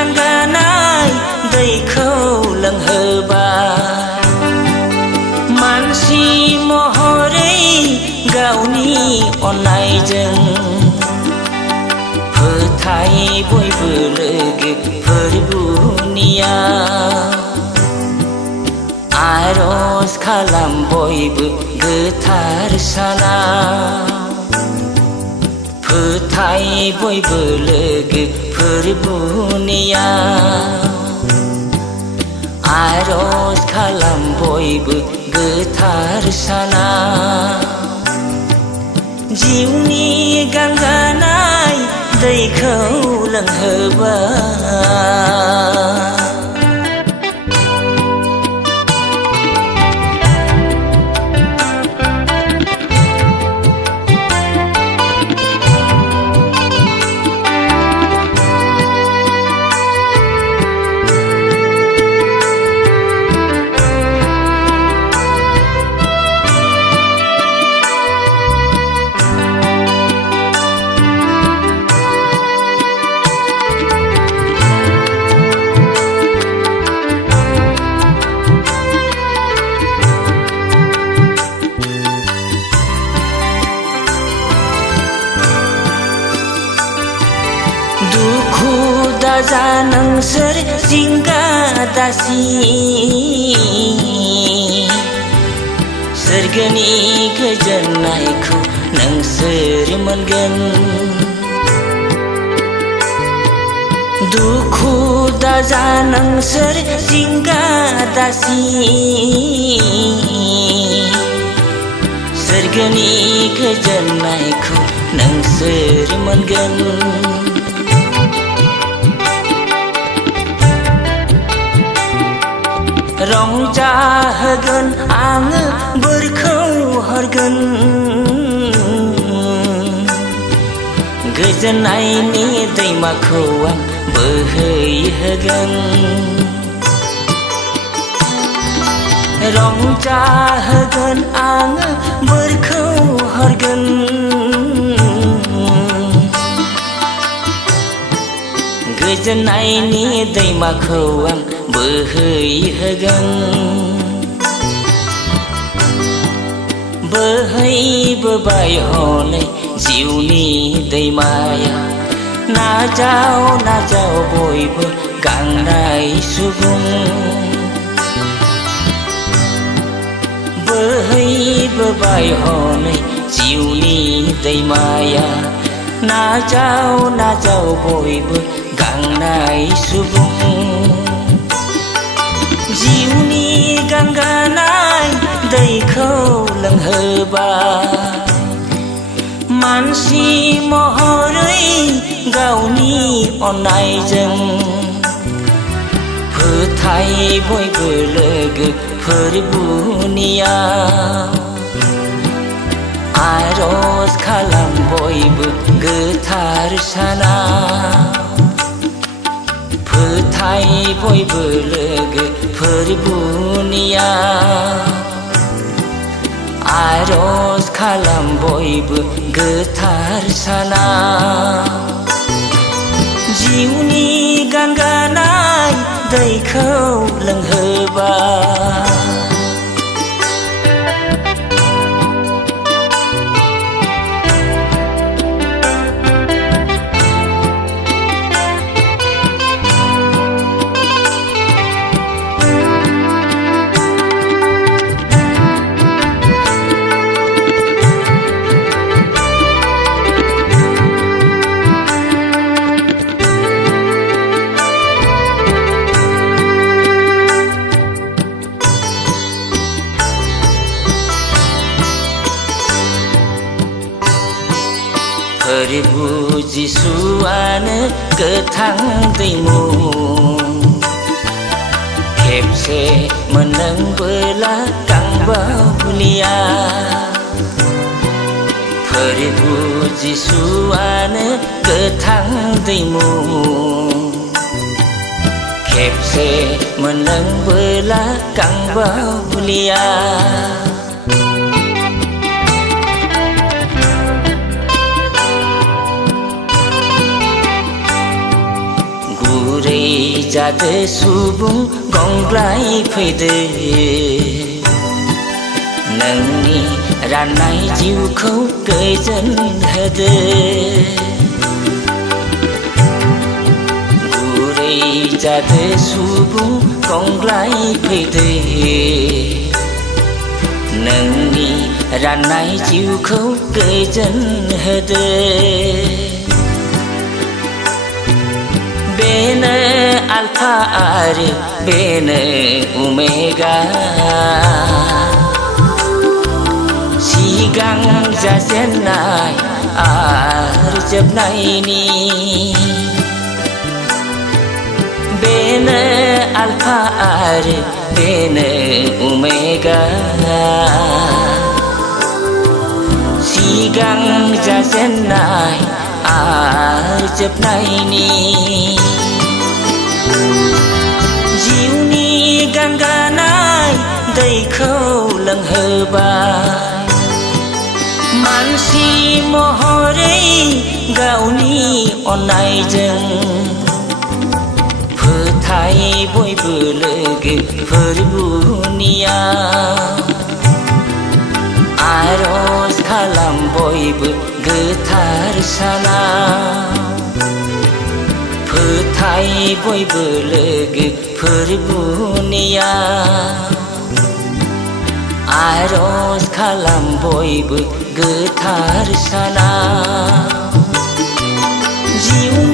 गांगानाय दैखौ लोंहोबाय मानसि महरै गावनि अननायजों फोथाय बयबो लोगो फोरबुनिया आरज खालाम बयबो गोथार सानाव फोथाय बयबो लोगो फोरबुनिया आरज खालाम बयबो गोथार सानाव जिउनि गांगानाय दैखौ लोंहोबाय दुखु दाजा नोंसोर जिंगा दासि सोरगोनि गोजोननायखौ नोंसोर मोनगोन दुखु दाजा नोंसोर जिंगा दासि सोरगोनि गोजोननायखौ नोंसोर मोनगोन रंजाहोगोन आङो बोरखौ हरगोन गोजोननायनि दैमाखौ आं बोहैहोगोन रंजाहोगोन आङो बोरखौ हरगोन गोजोननायनि दैमाखौ आं बोहैहोगोन बोहैबोबाय हनै जिउनि दैमाया नाजाव नाजाव बयबो गांनाय सुबुं बोहैबोबाय हनै जिउनि दैमाया नाजाव नाजाव बयबो गांनाय सुबुं जिउनि गांगानाय दैखौ लोंहोबाय मानसि महरै गावनि अननायजों फोथाय बयबो लोगो फोरबुनिया आरज खालाम बयबो गोथार सानाव फोथाय बयबो लोगो फोरबुनिया आरज खालाम बयबो गोथार सानाव जिउनि गांगानाय दैखौ लोंहोबाय फोरबु जिसुआनो गोथां दैमु खेबसे मोनलोंबोला गांबावलिया फोरबु जिसुआनो गोथां दैमु खेबसे मोनलोंबोला गांबावलिया गुरै जादो सुबुं गंग्लाय फैदो नोंनि राननाय जिउखौ गोजोन होदो गुरै जादो सुबुं गंग्लाय फैदो नोंनि राननाय जिउखौ गोजोन होदो बेनो आल्फा आरो बेनो ओमेगा सिगां जाजेननाय आरो जोबनायनि बेनो आल्फा आरो बेनो ओमेगा सिगां जाजेननाय आरो जोबनायनि जिउनि गांगानाय दैखौ लोंहोबाय मानसि महरै गावनि अननायजों फोथाय बयबो लोगो फोरबुनिया आरज खालाम बयबो गोथार सानाव फोथाय बयबो लोगो फोरबुनिया आरज खालाम बयबो गोथार सानाव जिउ